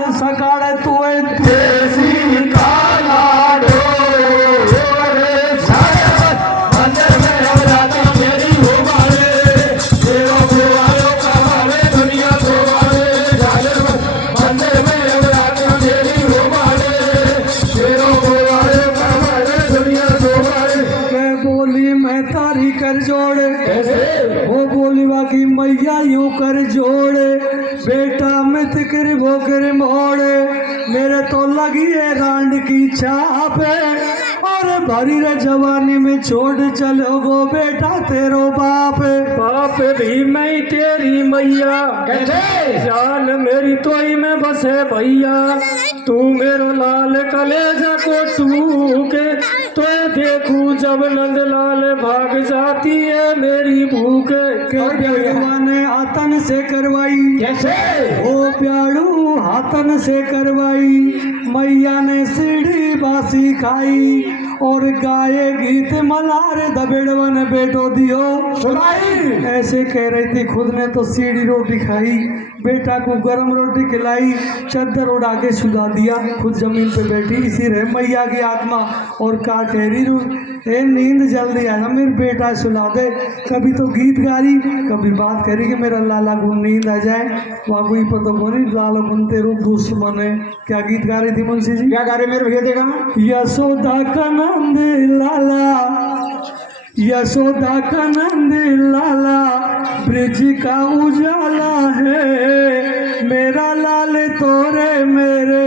लाल सकाड़ तू देसी काला कर जोड़े वो बोली बाकी मैया यूं कर जोड़े बेटा मत कर वो कर मोड़े मेरे तो लगी है रांड की छाप और भरी रे जवानी में छोड़ चलो गो बेटा तेरो बाप भी मैं तेरी मैया जान मेरी तोई में बसे भैया तू मेरो लाल कलेजा को तू के तो देखू जब नंदलाल भाग जाती है मेरी भूख ने हाथन से करवाई कैसे ओ प्याड़ू हाथन से करवाई मैया ने सीढ़ी बासी खाई और गाये गीत मलार दबेड़वन बेटो दियो सुनाई ऐसे कह रही थी खुद ने तो सीढ़ी रोटी खाई बेटा को गरम रोटी खिलाई चद्दर उड़ा के सुला दिया खुद जमीन पे बैठी इसी रहे मैया की आत्मा और का ठहरी ए नींद जल्दी आना मेरे बेटा सुला दे कभी तो गीत गा रही कभी बात करी कि मेरा लाला को नींद आ जाए वहाँ कोई पता को नहीं लाला बनते रूप दुश्मन है क्या गीत गा रही थी मुंशी जी क्या गा रहे मेरे भैया देखा यशोदा का नंद लाला यशोदा का नंद लाला ब्रिज का उजाला है मेरा लाल तोरे मेरे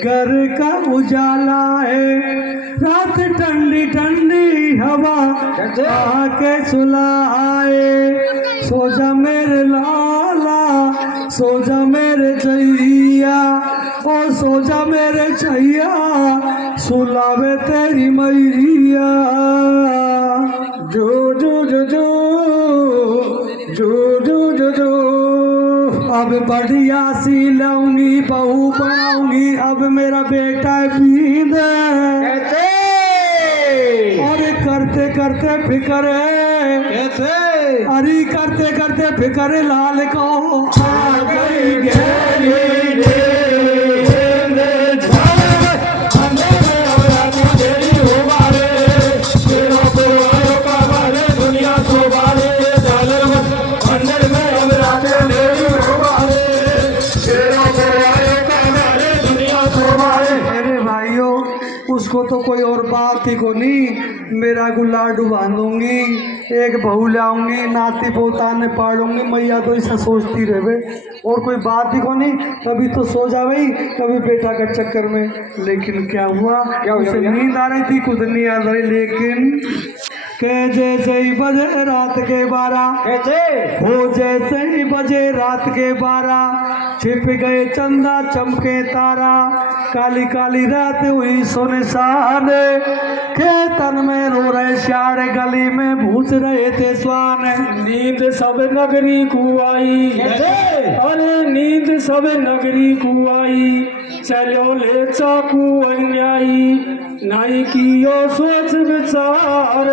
घर का उजाला है रात ठंडी ठंडी हवा आके सुलाए सो जा मेरे लाला सो जा मेरे चैया और सो जा मेरे चैया सुलावे तेरी मैया जो जो जो जो जो जो जो जो अब बढ़िया सी लाऊंगी बहू बनाऊंगी अब मेरा बेटा बींद और करते करते फिक्र कैसे अरे करते करते फिक्र लाल को आ गई गहरी उसको तो कोई और बात ही को नहीं मेरा को लाडू बांधूंगी एक बहू लाऊंगी नाती पोताने पालूंगी मैया तो ऐसा सोचती रहे और कोई बात ही को नहीं कभी तो सो जावे कभी बेटा का चक्कर में लेकिन क्या हुआ उसे नींद आ रही थी कुछ नहीं आ रही लेकिन के जैसे ही बजे रात के 12 हो जैसे ही बजे रात के 12 छिप गए चंदा चमके तारा काली काली रात हुई सुनसान के तन में रो रहे श्याड़ गली में भूस रहे थे स्वान नींद सब नगरी को आई अरे नींद सब नगरी को आई चलो ले चाकू अन्यायी नाई की ओ सोच विचार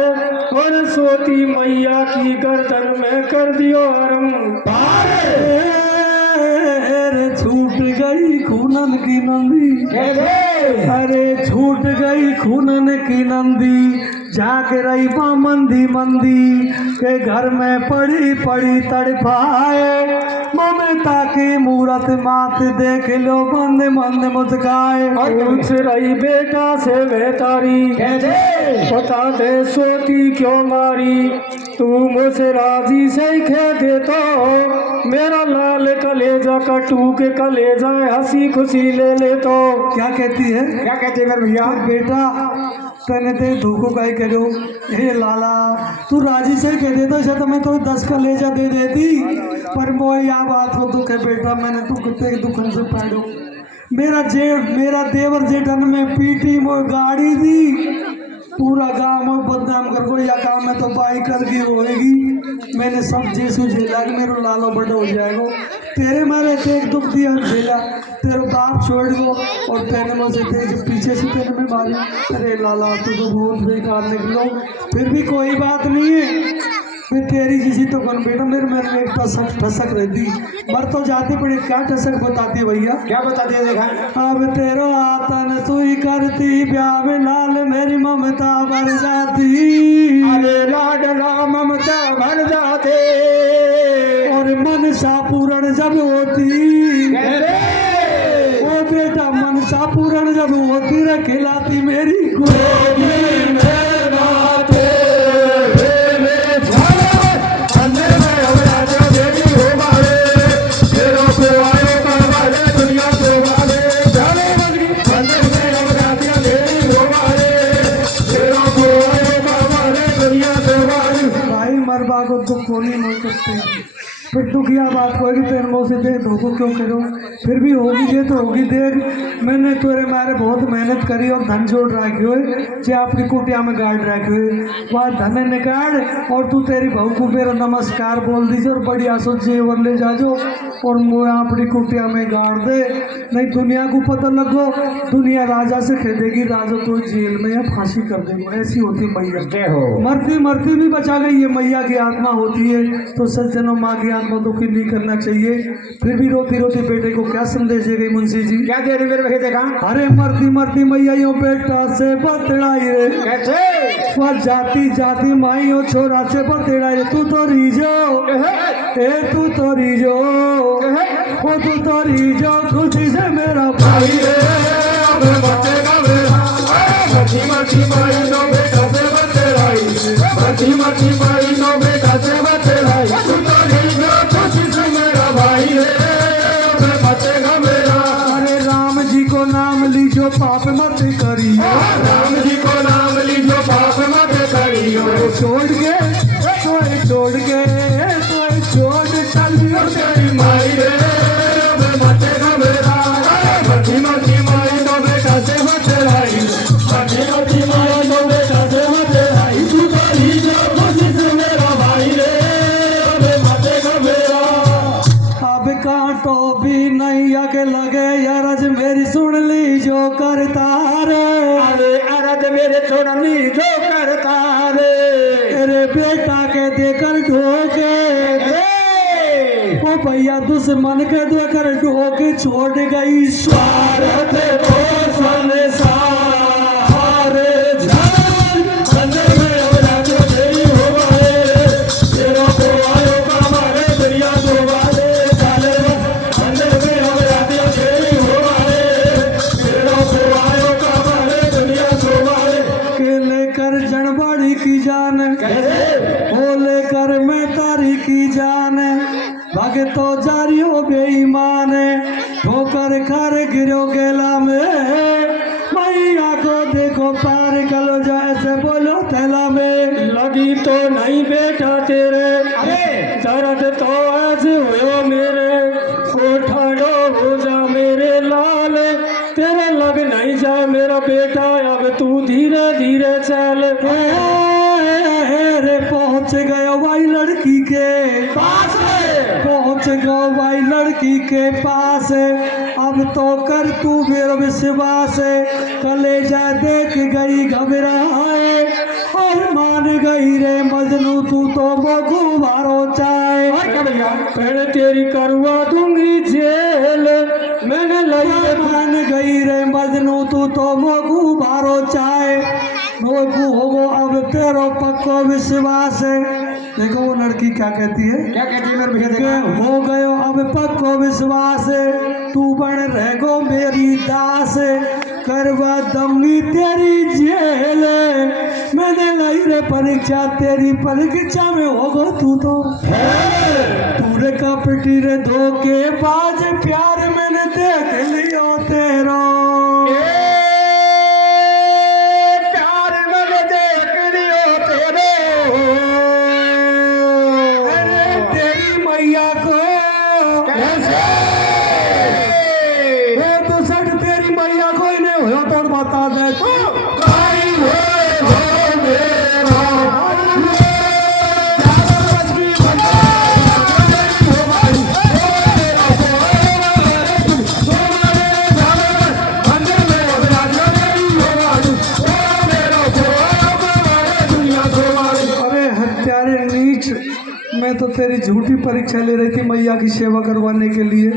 और सोती मैया की गर्दन में कर दियो हरम छूट गई खूनन की नंदी अरे छूट गई खूनन की नंदी जाग रही माँ मंदी मंदी के घर में पड़ी पड़ी तड़पाए ममता की मूरत मात देख लो बंद मंद मुस्काए पूछ रही बेटा से वे तारी बता दे सोती क्यों मारी तू मुझसे राजी से कह दे तो मेरा लाल कलेजा कटू के कलेजा हंसी खुशी ले ले तो क्या कहती है मेरे भैया बेटा कहने थे धोखो का करो हे लाला तू राजी से कह देता शायद मैं तो 10 कलेजा दे देती पर वो यहाँ बात को दुख है बेटा मैंने तू कुत्ते के दुखन से पैडो मेरा देवर जेठन में पीटी वो गाड़ी दी पूरा गांव में बदनाम कर को या काम में तो बाइक कर की होएगी मैंने सब जेसू झेला मेरे लालो बड़ा हो जाएगा तेरे मारे एक दुख दिया झेला तेरे बाप छोड़ दो और तेरे मुझसे तेरे पीछे से तेरे में मारी अरे लाला तू तो बहुत बेकार निकलो फिर भी कोई बात नहीं है फिर तेरी जैसी तो कौन बेटा मेरे मन में एक ठसक रहती मर तो जाती पड़ी क्या ठसक बताती है भैया क्या बताती है देखा अब तेरो आतन सुई करती ब्याह में लाल मेरी ममता भर जाती अरे लाडला ममता भर जाते और मनसा पूर्ण जब होती ओ बेटा मनसा पूर्ण जब होती रे खिलाती मेरी गोदी में नाते भाई मरबा को दुख को नहीं मोल सकते फिर दुखिया बात होगी तेरे मुँह से देख धोखो क्यों करो फिर भी होगी ये तो होगी देख मैंने तेरे मारे बहुत मेहनत करी और धन जोड़ रखे हुए जे आपकी कुटिया में गाड़ रखे हुए वह धन निकाल और तू तेरी बहू को मेरा नमस्कार बोल दीजिए और बढ़िया सो जेवर ले जाजो और मुझे अपनी कुटिया में गाड़ दे नहीं दुनिया को पता लगो दुनिया राजा से खेदेगी राजा तो जेल में या फांसी कर देगी ऐसी होती मैया हो मरती मरती भी बचा गई ये मैया की आत्मा होती है तो सज्जनों माँ की आत्मा दुखी नहीं करना चाहिए फिर भी रोती रोती बेटे को क्या संदेश दे गई मुंशी जी क्या दे रही मेरे भाई देखा अरे मरती मरती मैया यो बेटा से बतड़ाई रे कैसे वह जाती जाती माई यो छोरा से बतड़ाई रे तू तो रीजो ए तू तो रीजो ओ तू तो रीजो खुशी से मेरा भाई रे अब बचेगा मेरा मची मची माई नो बेटा से बतलाई मची मची माई नो बेटा से बतलाई तू तो लीजो खुशी से मेरा भाई है अब बचेगा मेरा अरे राम जी को नाम लीजो पाप मत करियो राम जी को नाम लीजो पाप मत करियो छोड़ के छोड़ के छोड़ चलियो तेरी माई रे अब बचेगा मेरा मची मची माई नो बेटा से बतलाई मची मची माई नो बेटा से बतलाई तू तो लीजो खुशी से मेरा भाई रे अब बचेगा मेरा अब कांटो भी नहीं आगे लगे यारज मेरी सुन ली जो करता रे अरे अरद मेरे छोड़नी जो करता रे तेरे बेटा के देकर ढोके ओ भैया दुश्मन के देकर ढोके छोड़ गई स्वार्थ को संसार जान अंदर में अवराध तेरी हो गए तेरो को आयो हमारे दुनिया को वाले साले अंदर में अवराध तेरी हो गए तेरो को आयो हमारे दुनिया को वाले के लेकर जनबड़ी की जान ओ लेकर मैं तारी की जान भागे तो जारियो बेईमान ठोकर खर गिरो गेला में मैया को देखो पार कलो जैसे बोलो थैला में लगी तो नहीं बेटा तेरे अरे दर्द तो ऐसे हो मेरे कोठाड़ो हो जा मेरे लाल तेरे लग नहीं जा मेरा बेटा अब तू धीरे धीरे चल रे पहुंच गयो भाई लड़की के पास पहुंच गयो भाई लड़की के पास अब तो कर तू मेरा विश्वास कलेजा देख गई घबराए और मान गई रे मजनू तू तो बगू मारो चाहे पहले तेरी करवा दूंगी जेल मैंने लगे मान गई रे मजनू तू तो बगू मारो चाहे मोगू होगो अब तेरो पक्को विश्वास है देखो वो लड़की क्या कहती है क्या कहती है मेरे भैया के देखा हो गयो अब पक्को विश्वास तू बन रहो मेरी दास करवा दूंगी तेरी जेल मैंने लाई रे परीक्षा तेरी परीक्षा में होगो तू तो तूने कपटी रे धोखे बाज प्यार मैंने देख लियो तेरो प्यार मैंने देख लियो तेरे अरे तेरी मैया को वो तो सट तेरी मैया को ही नहीं हो तो बता दे तू अरे हत्यारे नीच तो तेरी झूठी परीक्षा ले रही थी मैया की सेवा करवाने के लिए।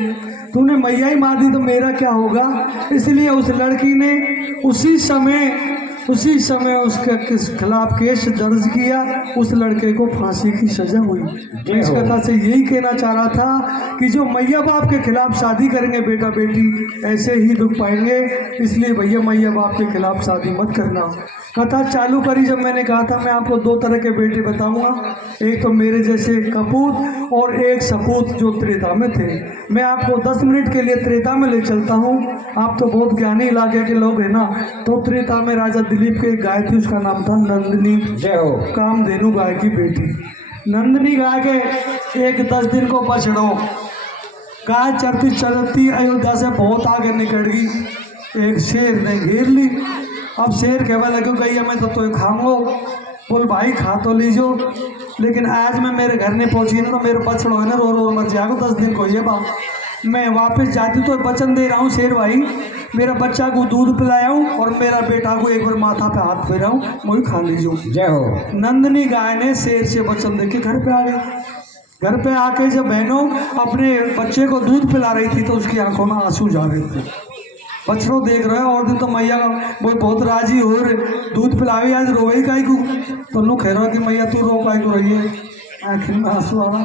तूने मैया ही मार दी तो मेरा क्या होगा। इसलिए उस लड़की ने उसी समय उसके खिलाफ केस दर्ज किया, उस लड़के को फांसी की सजा हुई। मैं इस कथा से यही कहना चाह रहा था कि जो मैया बाप के खिलाफ शादी करेंगे बेटा बेटी ऐसे ही दुख पाएंगे। इसलिए भैया मैया बाप के खिलाफ शादी मत करना। कथा चालू करी जब मैंने कहा था मैं आपको 2 तरह के बेटे बताऊंगा, एक तो मेरे जैसे कपूत और एक सपूत जो त्रेता में थे। मैं आपको 10 मिनट के लिए त्रेता में ले चलता हूँ। आप तो बहुत ज्ञानी इलाके के लोग हैं ना। तो त्रेता में राजा दिलीप के एक गाय थी, उसका नाम था नंदिनी। जय हो। कामधेनु गाय की बेटी नंदिनी गाय के एक 10 दिन को बछड़ो। गाय चरती चरती अयोध्या से बहुत आगे निकल गई। एक शेर ने घेर ली। अब शेर कहने लगे गैया मैं तो खाऊंगो। बोल भाई खा तो लीजो, लेकिन आज मैं मेरे घर नहीं पहुंची ना तो मेरे बछड़ो है ना रो रो मर जाएगा 10 दिन को। ये बात मैं वापस जाती तो वचन दे रहा हूँ शेर भाई, मेरा बच्चा को दूध पिलाया हूँ और मेरा बेटा को एक बार माथा पे हाथ फेरा हूँ, वही खा लीजिए। जय हो। नंदिनी गाय ने शेर से वचन दे के घर पे आ गई। घर पे आके जब बहनों अपने बच्चे को दूध पिला रही थी तो उसकी आंखों में आंसू जा रहे थे। बछड़ों देख रहे हैं और दिन तो मैया वो बहुत राजी हो रहे दूध पिलावे आज रोए काई को। तो नु कह रहा कि मैया तू रो काई को रही है, आखिर में आंसू आ रहा।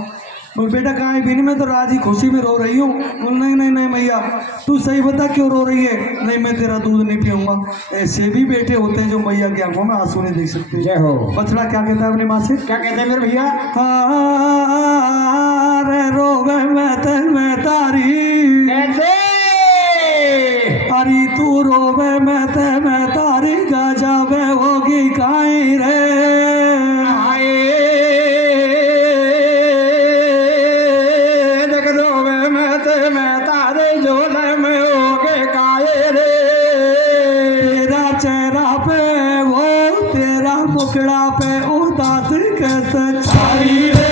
बोल बेटा कहाँ भी नहीं, मैं तो राजी खुशी में रो रही हूँ। बोल नहीं नहीं नहीं मैया तू सही बता क्यों रो रही है। नहीं मैं तेरा दूध नहीं पीऊंगा। ऐसे भी बेटे होते हैं जो मैया की आंखों में आंसू नहीं देख सकते। जय हो। बछड़ा क्या कहता है अपनी माँ से, क्या कहते हैं मेरे भैया। रे रोवे मैं तारी हरी तू रोवे मैं तारी गजावे होगी काई रे। देख रोवे मैं तारे झोले में होगे काए रे। तेरा चेहरा पे वो तेरा मुखड़ा पे उदास कैसे छाई रे।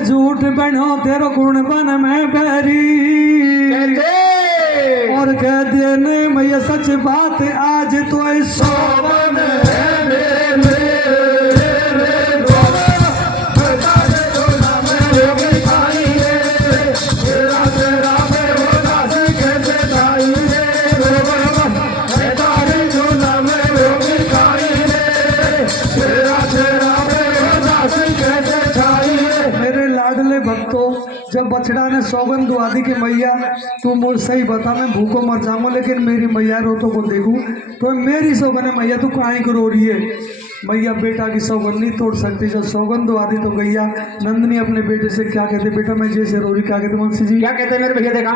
झूठ बनो तेरो गुण बन में बैरी और कह दिए नहीं मैया सच बात आज तो सोवन है मेरे। भक्तों जब बछड़ा ने सौगंध दुआ दी कि मैया तू मुझे सही बता मैं भूखो मर जाऊंगा लेकिन मेरी मैया रोतों को देखूं, तो मेरी सौगंध है मैया तू काहे को रो रही है। मैया बेटा की सौगंध नहीं तोड़ सकती। जब सौगंध दुआ दी तो गैया नंदिनी अपने बेटे से क्या कहते बेटा मैं जैसे रो रही, क्या कहते मुंशी जी क्या कहते मेरे भैया देखा।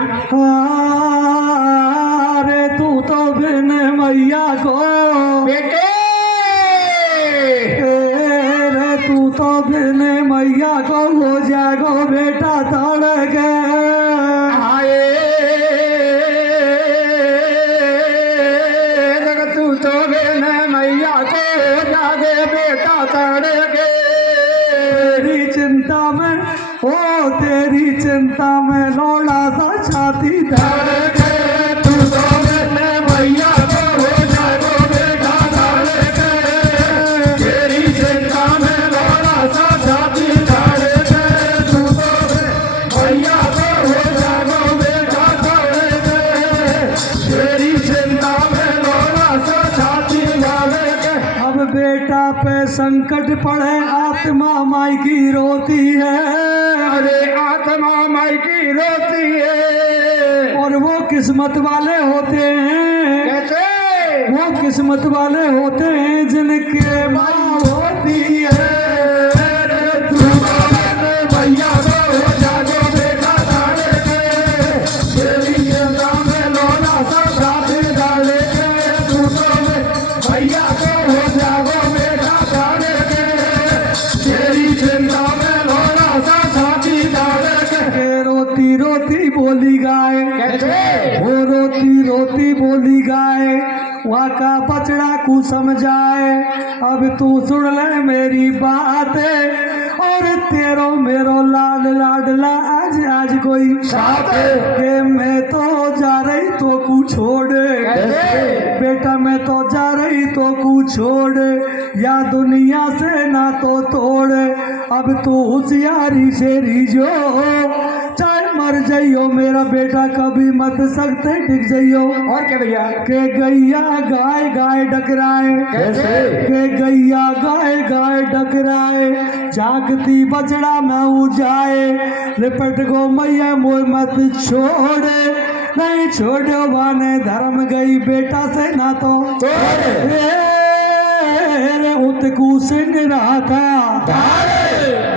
अरे तू तो बिन मैया को बेटे तू तो बिन मैया को हो जागो बेटा तड़ के आए। तू तो बिन मैया को हो जागे बेटा तड़ के। तेरी चिंता में ओ तेरी चिंता में लौड़ा सा छाती धड़ के। तू तो बिन मैया को हो जागो बेटा तड़ के। तेरी चिंता में बेटा पे संकट पड़े आत्मा माई की रोती है। अरे आत्मा माई की रोती है। और वो किस्मत वाले होते हैं, कैसे वो किस्मत वाले होते हैं जिनके माँ होती है। भैया हो जागो बेटा डाले के। तेरी चिंता में लोला सा साथी डाले के। तू तो भैया हो जागो बेटा डाले के। तेरी चिंता में लोला सा साथी डाले के। रोती रोती बोली गाय, कैसे वो रोती रोती बोली गाय वहाँ का बछड़ा को समझाए। अब तू सुन ले मेरी बात, और तेरो मेरो लाड लाडला आज आज कोई साथ के मैं तो जा रही तो को छोड़े, बेटा मैं तो जा रही तो को छोड़े, या दुनिया से ना तो तोड़े। अब तू होशियारी से रिझो, चाहे मर जाइयो मेरा बेटा कभी मत सकते टिक जाइयो। और क्या भैया के गैया गाय गाय डकराए, कैसे के गैया गाय गाय डकराए, जागती बछड़ा में जाए, लिपट गो मैया मोय मत छोड़े, नहीं छोड़ो बाने धर्म गई बेटा से ना तो उतकू सिंह रहा था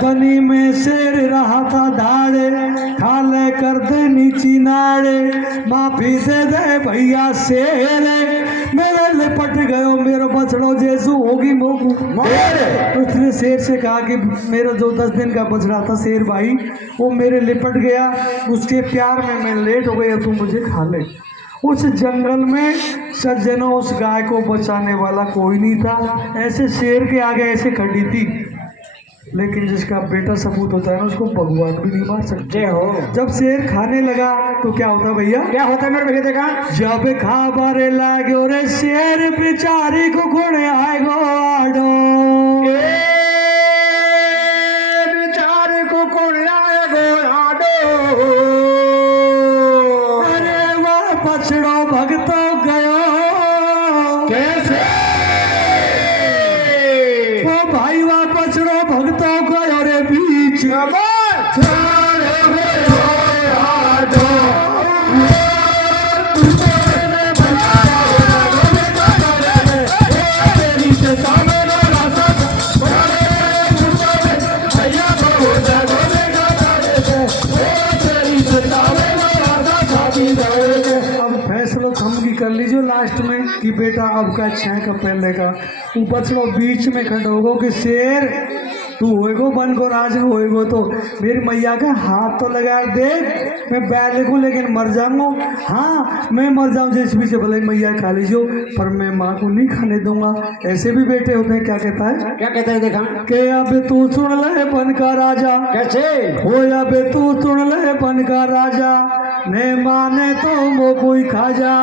गनी में शेर रहा था धाड़े, खाले कर दे नीची नाड़े, माफी दे दे भैया शेर, मेरे लिपट गयो मेरा बछड़ो जैसू होगी मोगू। तो उसने शेर से कहा कि मेरा जो 10 दिन का बछड़ा था शेर भाई वो मेरे लिपट गया, उसके प्यार में मैं लेट हो गई, अब तू मुझे खा ले। उस जंगल में सज्जनों उस गाय को बचाने वाला कोई नहीं था, ऐसे शेर के आगे ऐसे खड़ी थी, लेकिन जिसका बेटा सपूत होता है ना उसको भगवान भी नहीं मार सकते हो। जब शेर खाने लगा तो क्या होता भैया, क्या होता है मेरे भैया देखा, जब खाबारे लागो रे शेर बेचारी को घोड़े आएगो आडो, बेचारे को कौन लाएगो आडो, अरे वह बछड़ो भगतो गयो, कैसे ओ भाई वह बछड़ो भगतो गयो रे बीच, अब फैसला हम की कर लीजिए लास्ट में कि बेटा अब का छह का पहले का वो बछड़ो बीच में खड़ा होगो कि शेर तू होएगो बन को राज होएगो तो मेरी मैया का हाथ तो लगा दे, मैं बैल को लेकिन मर जाऊंगा, हाँ मैं मर जाऊं जिस भी से भले मैया खा लीजिए पर मैं माँ को नहीं खाने दूंगा। ऐसे भी बेटे होते हैं, क्या कहता है, क्या कहते हैं देखा, के अब तू सुन ले बन का राजा, कैसे हो अब तू सुन ले बन का राजा, ने माने तो वो कोई खा जा,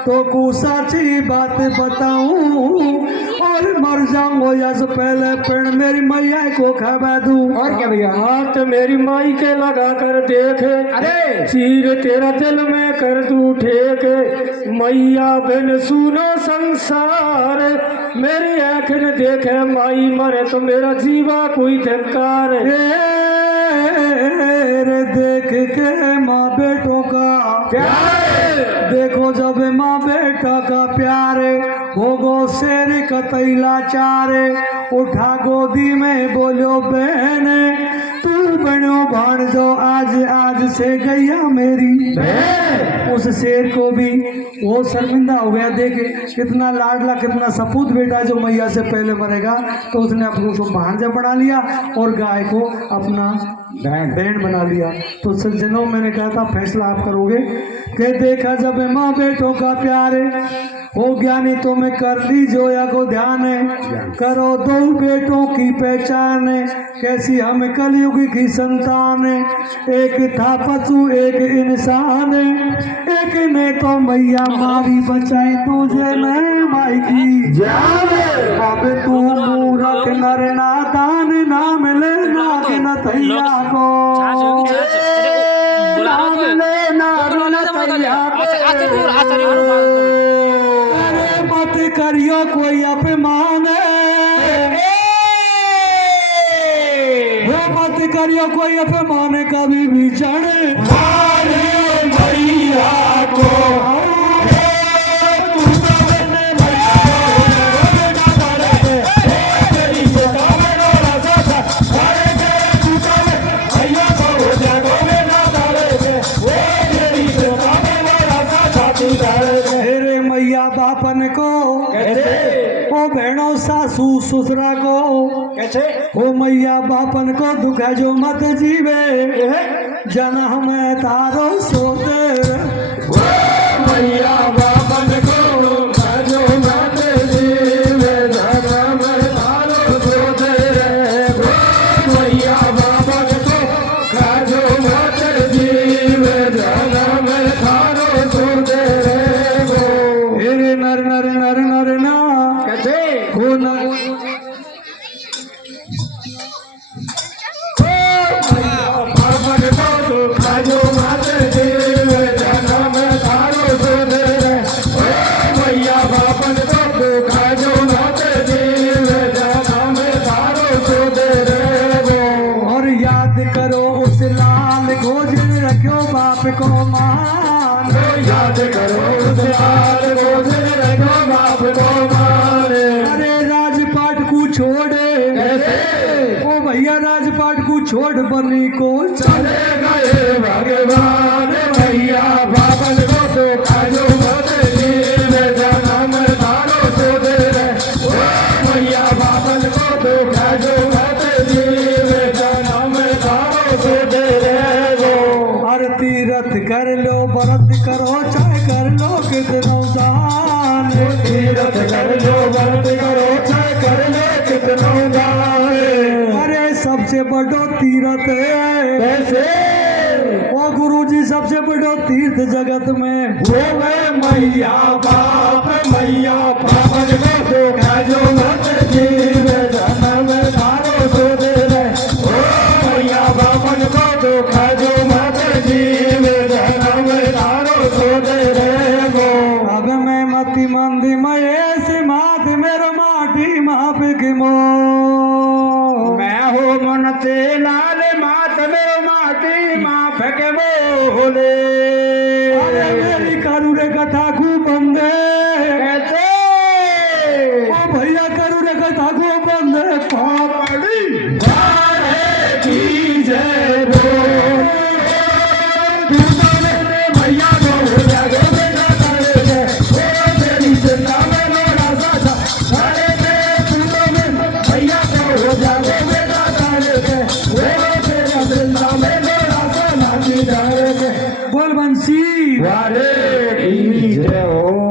तो को साची बात बताऊं और मर जाऊंगा या से पहले पेड़ मेरी मैया को खबा दूं। और क्या भैया, हाथ मेरी माई के लगा कर देख, अरे चीर तेरा दिल में कर दूं ठेक, मैया बिन सुनो संसार, मेरी आँख ने देखे माई मरे तो मेरा जीवा कोई धिक्कार, रे देख के माँ बेटों का प्यार, देखो जब माँ बेटा का प्यार, होगो शेर कतैला चारे, उठा गोदी में बोलो बहन, तू बनो भाणजो आज आज से गैया मेरी बहन। उस शेर को भी वो शर्मिंदा हो गया, देखे कितना लाडला कितना सपूत बेटा जो मैया से पहले मरेगा, तो उसने अपने को भांजा बना लिया और गाय को अपना बहन बना लिया। तो सज्जनों मैंने कहा था फैसला आप करोगे कि देखा जब माँ बेटों का प्यार हो ज्ञानी तो मैं कर ली जोया को ध्यान, करो दो बेटों की पहचान, कैसी हम कलयुग की संतान, एक था पशु एक इंसान, एक ने तो मैया मारी बचाई तुझे मैं माई की जान, अब तू मूरख नर नादान नाम ले नाग न थैया को, नाम ले नाग न थैया को, अरे मत करियो कोई अपमान, मत करियो कोई अपमान कभी भी चढ़ मैया को, बापन को ओ बहनों सासू ससुरा को कैसे ओ मैया बापन को दुख जो मत जीवे जन्म तारो सोते मैया बाबन को जो याद करो उस लाल को जिन रखो बाप को मान। याद करो उस लाल को जिन रखो बाप को माने। अरे राजपाट को छोड़े कैसे ओ भैया राजपाट को छोड़ बनी को चले गए भगवान भैया बाबन को तो खाजो मत जीव जन्म तारो सो दे रे। ओ भैया बाबन को तो खाजो मत जीव जन्म तारो सो दे रे गो। हर तीरथ कर लो व्रत करो चाहे कर लो कितनो दान। तीरथ कर लो व्रत करो चाहे कर लो कितनो दान। अरे सबसे बड़ो तीरथ कैसे ओ गुरु जी सबसे बड़ो तीर्थ जगत में वो है मैया बाप मैया बाबन को तो खाजो मत जीव जन्म तारो सो दे रे। ओ मैया बाबन को तो खाजो मत जीव जन्म तारो सो दे रे गो। अब मैं मति मंदी महेश मात मेरो माटी माप की मो। मैं हो मन ते लाल मात मेरो माटी माफ के बोले। अरे मेरी करुणे कथा को बंदे कैसे ओ भैया करुणे कथा को बंदे पड़ी वाहे की जय बोल। भैया को हो जागो बेटा तारे के ओ तेरी चिंता में मेरा साथा तारे के फूलों में भैया को हो जागो बेटा तारे के ओ तेरी चिंता में मेरा साथा तारे के। बोल बंसी वारे की जय हो।